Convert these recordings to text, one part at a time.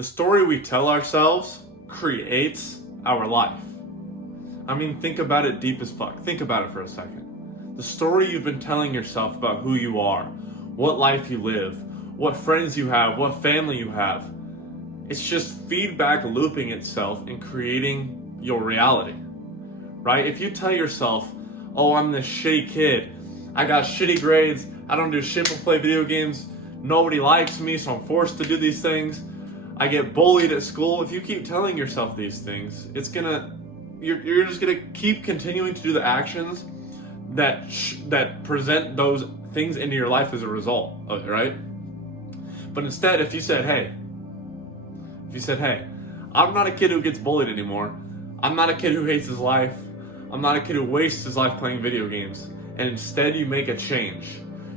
The story we tell ourselves creates our life. I mean, think about it deep as fuck. Think about it for a second. The story you've been telling yourself about who you are, what life you live, what friends you have, what family you have, it's just feedback looping itself and creating your reality, right? If you tell yourself, oh, I'm this shitty kid, I got shitty grades, I don't do shit but play video games, nobody likes me, so I'm forced to do these things, I get bullied at school. If you keep telling yourself these things, you're just gonna keep continuing to do the actions that present those things into your life as a result of it, right? But instead, if you said, hey, I'm not a kid who gets bullied anymore. I'm not a kid who hates his life. I'm not a kid who wastes his life playing video games. And instead you make a change.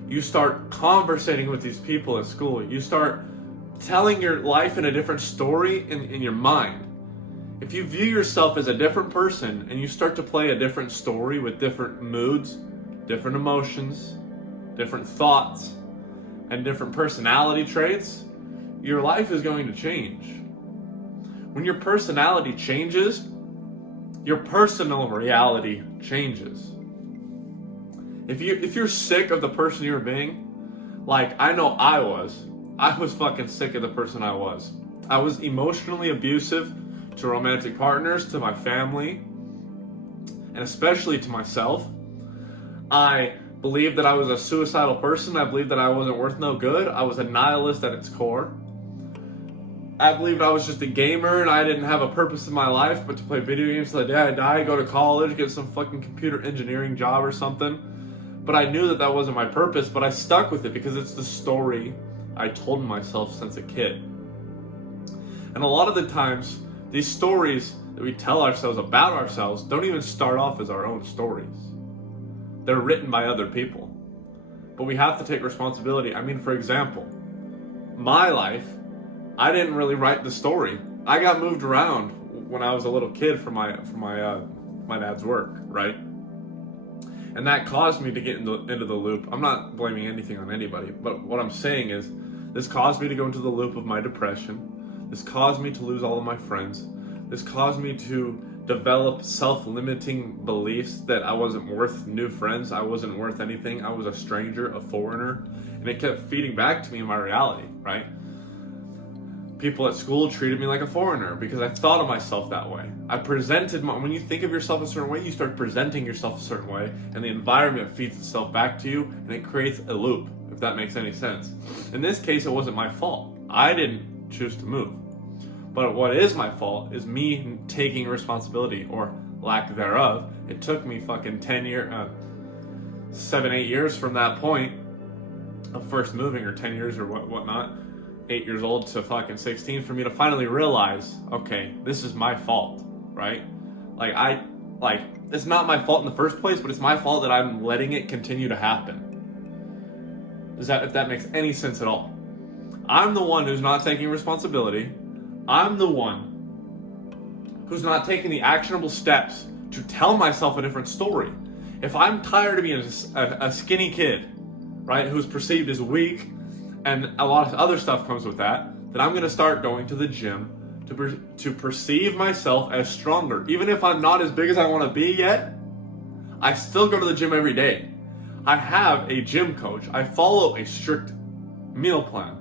You start conversating with these people at school. You start telling your life in a different story in your mind. If you view yourself as a different person and you start to play a different story with different moods, different emotions, different thoughts, and different personality traits, your life is going to change. When your personality changes, your personal reality changes. If you're sick of the person you're being, like I know I was fucking sick of the person I was. I was emotionally abusive to romantic partners, to my family, and especially to myself. I believed that I was a suicidal person. I believed that I wasn't worth no good. I was a nihilist at its core. I believed I was just a gamer and I didn't have a purpose in my life but to play video games till the day I die, go to college, get some fucking computer engineering job or something. But I knew that that wasn't my purpose, but I stuck with it because it's the story I told myself since a kid. And a lot of the times, these stories that we tell ourselves about ourselves don't even start off as our own stories. They're written by other people. But we have to take responsibility. I mean, for example, my life, I didn't really write the story. I got moved around when I was a little kid for my dad's work, right? And that caused me to get into the loop. I'm not blaming anything on anybody, but what I'm saying is this caused me to go into the loop of my depression. This caused me to lose all of my friends. This caused me to develop self-limiting beliefs that I wasn't worth new friends. I wasn't worth anything. I was a stranger, a foreigner. And it kept feeding back to me in my reality, right? People at school treated me like a foreigner because I thought of myself that way. When you think of yourself a certain way, you start presenting yourself a certain way, and the environment feeds itself back to you, and it creates a loop, if that makes any sense. In this case, it wasn't my fault. I didn't choose to move. But what is my fault is me taking responsibility, or lack thereof. It took me fucking 7-8 years from that point of first moving, or 10 years or whatnot, 8 years old to fucking 16 for me to finally realize, okay, this is my fault, right? It's not my fault in the first place, but it's my fault that I'm letting it continue to happen. If that makes any sense at all? I'm the one who's not taking responsibility. I'm the one who's not taking the actionable steps to tell myself a different story. If I'm tired of being a skinny kid, right, who's perceived as weak, and a lot of other stuff comes with that, then I'm going to start going to the gym to perceive myself as stronger. Even if I'm not as big as I want to be yet, I still go to the gym every day. I have a gym coach. I follow a strict meal plan.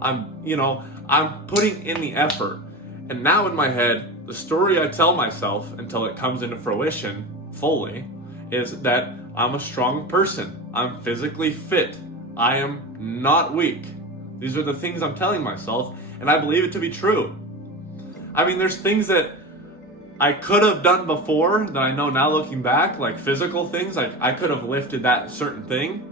I'm putting in the effort. And now in my head, the story I tell myself until it comes into fruition fully is that I'm a strong person. I'm physically fit. I am not weak. These are the things I'm telling myself, and I believe it to be true. I mean, there's things that I could have done before that I know now looking back, like physical things, like I could have lifted that certain thing,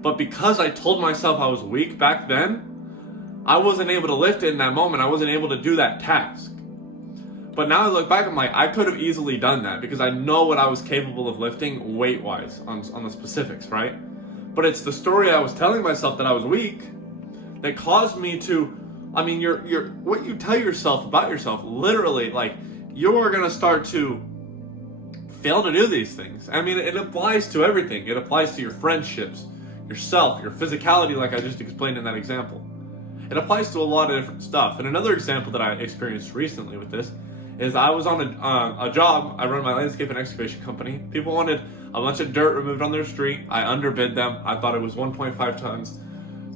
but because I told myself I was weak back then, I wasn't able to lift it in that moment. I wasn't able to do that task. But now I look back, I'm like, I could have easily done that because I know what I was capable of lifting weight-wise on the specifics, right? But it's the story I was telling myself that I was weak that caused me to, I mean, what you tell yourself about yourself, literally, like, you're going to start to fail to do these things. I mean, it applies to everything. It applies to your friendships, yourself, your physicality, like I just explained in that example. It applies to a lot of different stuff. And another example that I experienced recently with this is I was on a job. I run my landscape and excavation company. People wanted a bunch of dirt removed on their street. I underbid them. I thought it was 1.5 tons.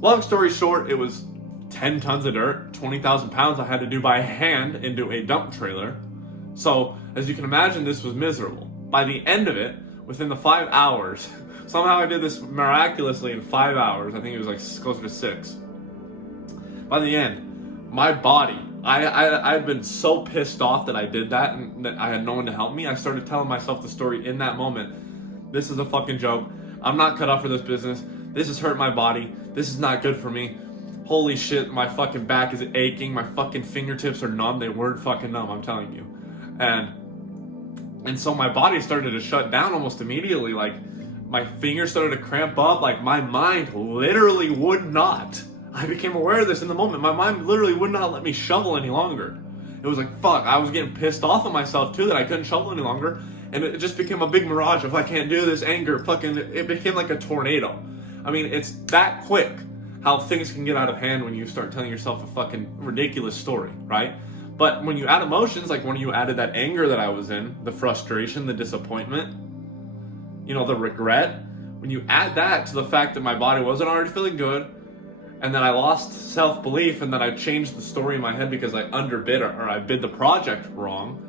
Long story short, it was 10 tons of dirt, 20,000 pounds I had to do by hand into a dump trailer. So, as you can imagine, this was miserable. By the end of it, within the 5 hours, somehow I did this miraculously in 5 hours. I think it was like closer to 6. By the end, my body, I've been so pissed off that I did that and that I had no one to help me. I started telling myself the story in that moment. This is a fucking joke. I'm not cut out for this business. This has hurt my body. This is not good for me. Holy shit, my fucking back is aching. My fucking fingertips are numb. They weren't fucking numb, I'm telling you. And so my body started to shut down almost immediately. Like, my fingers started to cramp up. Like, my mind literally would not. I became aware of this in the moment. My mind literally would not let me shovel any longer. It was like, fuck, I was getting pissed off at myself too that I couldn't shovel any longer. And it just became a big mirage of, I can't do this, anger, fucking, it became like a tornado. I mean, it's that quick how things can get out of hand when you start telling yourself a fucking ridiculous story, right? But when you add emotions, like when you added that anger that I was in, the frustration, the disappointment, you know, the regret, when you add that to the fact that my body wasn't already feeling good, and then I lost self-belief, and then I changed the story in my head because I underbid or I bid the project wrong.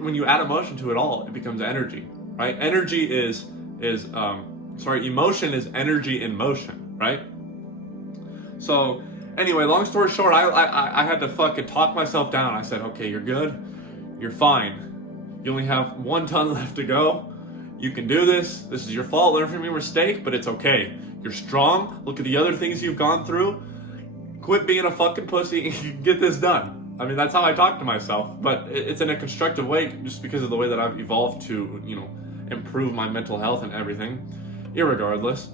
When you add emotion to it all, it becomes energy, right? Emotion is energy in motion, right? So anyway, long story short, I had to fucking talk myself down. I said, okay, you're good, you're fine. You only have 1 ton left to go. You can do this. This is your fault. Learn from your mistake, but it's okay. You're strong. Look at the other things you've gone through. Quit being a fucking pussy and get this done. I mean, that's how I talk to myself, but it's in a constructive way just because of the way that I've evolved to, you know, improve my mental health and everything. Irregardless,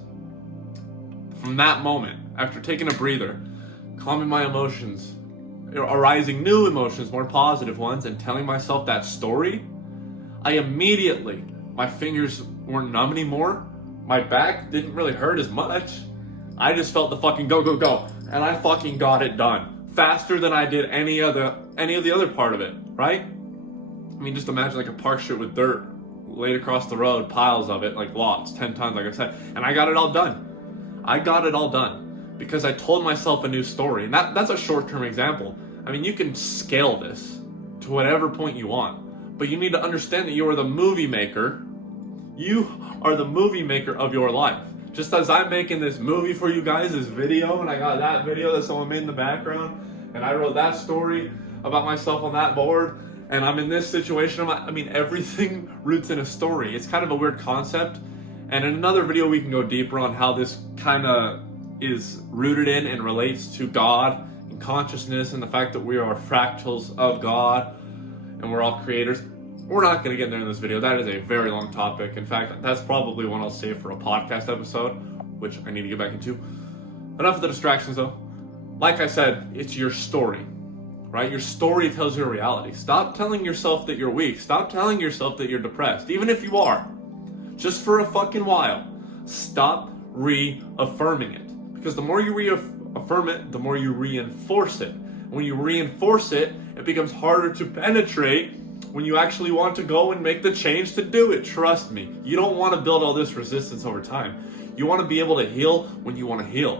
from that moment, after taking a breather, calming my emotions, arising new emotions, more positive ones, and telling myself that story, I immediately, my fingers weren't numb anymore. My back didn't really hurt as much. I just felt the fucking go, go, go. And I fucking got it done. Faster than I did any of the other part of it, right? I mean, just imagine like a park strip with dirt laid across the road, piles of it, like lots, 10 tons, like I said. And I got it all done. I got it all done because I told myself a new story. And that's a short-term example. I mean, you can scale this to whatever point you want. But you need to understand that you are the movie maker. You are the movie maker of your life. Just as I'm making this movie for you guys, this video, and I got that video that someone made in the background, and I wrote that story about myself on that board, and I'm in this situation. I mean, everything roots in a story. It's kind of a weird concept, and in another video we can go deeper on how this kind of is rooted in and relates to God and consciousness and the fact that we are fractals of God and we're all creators. We're not going to get there in this video. That is a very long topic. In fact, that's probably one I'll save for a podcast episode, which I need to get back into. Enough of the distractions, though. Like I said, it's your story, right? Your story tells your reality. Stop telling yourself that you're weak. Stop telling yourself that you're depressed, even if you are. Just for a fucking while. Stop reaffirming it. Because the more you reaffirm it, the more you reinforce it. When you reinforce it, it becomes harder to penetrate when you actually want to go and make the change to do it. Trust me. You don't want to build all this resistance over time. You want to be able to heal when you want to heal.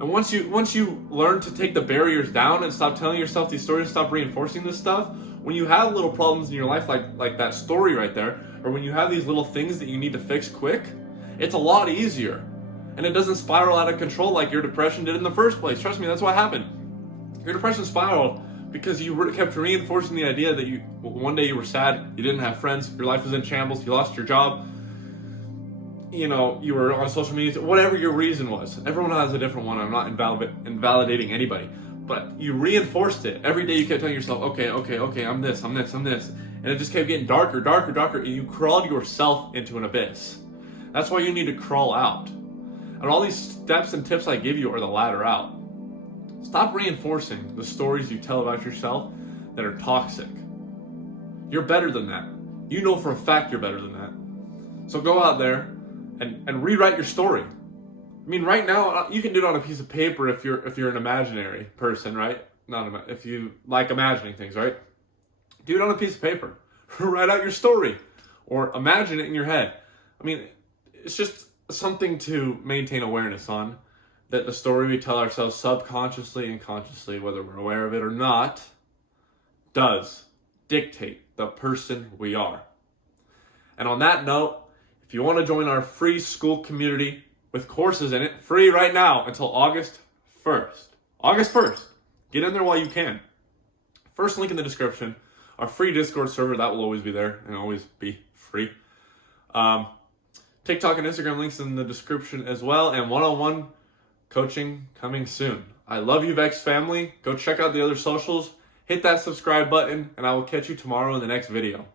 And once you learn to take the barriers down and stop telling yourself these stories, stop reinforcing this stuff, when you have little problems in your life like that story right there, or when you have these little things that you need to fix quick, it's a lot easier. And it doesn't spiral out of control like your depression did in the first place. Trust me, that's what happened. Your depression spiraled because you kept reinforcing the idea that one day you were sad, you didn't have friends, your life was in shambles, you lost your job, you know, you were on social media, whatever your reason was. Everyone has a different one. I'm not invalidating anybody. But you reinforced it. Every day you kept telling yourself, okay, I'm this. And it just kept getting darker, and you crawled yourself into an abyss. That's why you need to crawl out. And all these steps and tips I give you are the ladder out. Stop reinforcing the stories you tell about yourself that are toxic. You're better than that. You know for a fact you're better than that. So go out there and rewrite your story. I mean, right now you can do it on a piece of paper if you're an imaginary person, right? If you like imagining things, right? Do it on a piece of paper. Write out your story, or imagine it in your head. I mean, it's just something to maintain awareness on. That the story we tell ourselves subconsciously and consciously, whether we're aware of it or not, does dictate the person we are. And on that note, if you want to join our free school community with courses in it, free right now until August 1st. August 1st. Get in there while you can. First link in the description. Our free Discord server, that will always be there and always be free. TikTok and Instagram links in the description as well, and one-on-one coaching coming soon. I love you, VEXED family. Go check out the other socials. Hit that subscribe button, and I will catch you tomorrow in the next video.